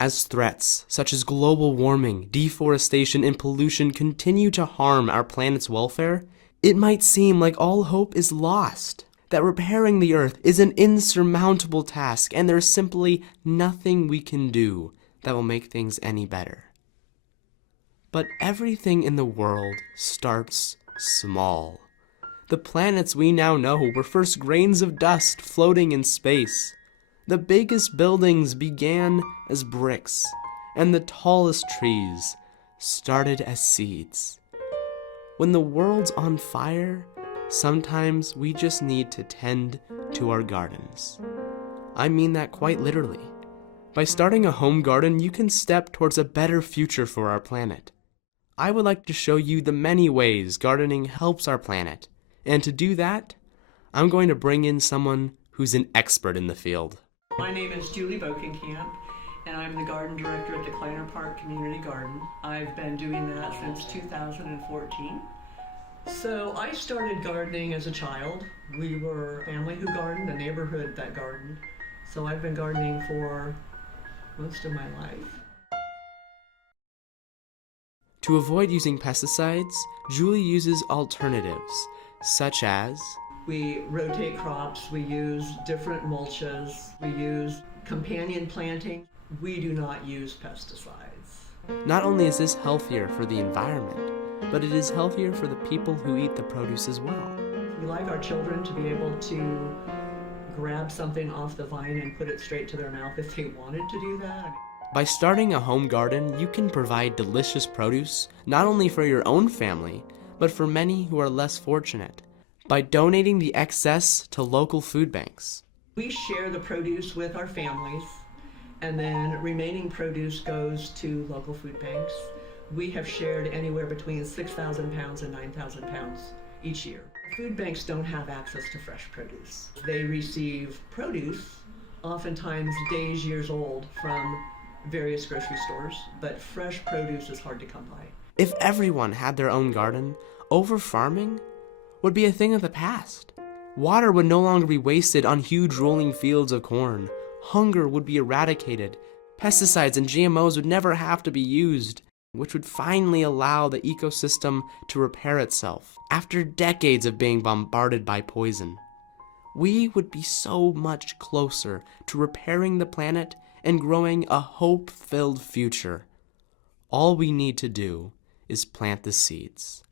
As threats such as global warming, deforestation, and pollution continue to harm our planet's welfare, it might seem like all hope is lost, that repairing the Earth is an insurmountable task, and there's simply nothing we can do that will make things any better. But everything in the world starts small. The planets we now know were first grains of dust floating in space. The biggest buildings began as bricks, and the tallest trees started as seeds. When the world's on fire, sometimes we just need to tend to our gardens. I mean that quite literally. By starting a home garden, you can step towards a better future for our planet. I would like to show you the many ways gardening helps our planet. And to do that, I'm going to bring in someone who's an expert in the field. My name is Julie Bokenkamp, and I'm the garden director at the Kleiner Park Community Garden. I've been doing that since 2014. So I started gardening as a child. We were a family who gardened, a neighborhood that gardened. So I've been gardening for most of my life. To avoid using pesticides, Julie uses alternatives, such as we rotate crops, we use different mulches, we use companion planting. We do not use pesticides. Not only is this healthier for the environment, but it is healthier for the people who eat the produce as well. We like our children to be able to grab something off the vine and put it straight to their mouth if they wanted to do that. By starting a home garden, you can provide delicious produce, not only for your own family, but for many who are less fortunate, by donating the excess to local food banks. We share the produce with our families, and then remaining produce goes to local food banks. We have shared anywhere between 6,000 pounds and 9,000 pounds each year. Food banks don't have access to fresh produce. They receive produce, oftentimes days, years old, from various grocery stores, but fresh produce is hard to come by. If everyone had their own garden, over-farming would be a thing of the past. Water would no longer be wasted on huge rolling fields of corn. Hunger would be eradicated. Pesticides and GMOs would never have to be used, which would finally allow the ecosystem to repair itself after decades of being bombarded by poison. We would be so much closer to repairing the planet and growing a hope-filled future. All we need to do is plant the seeds.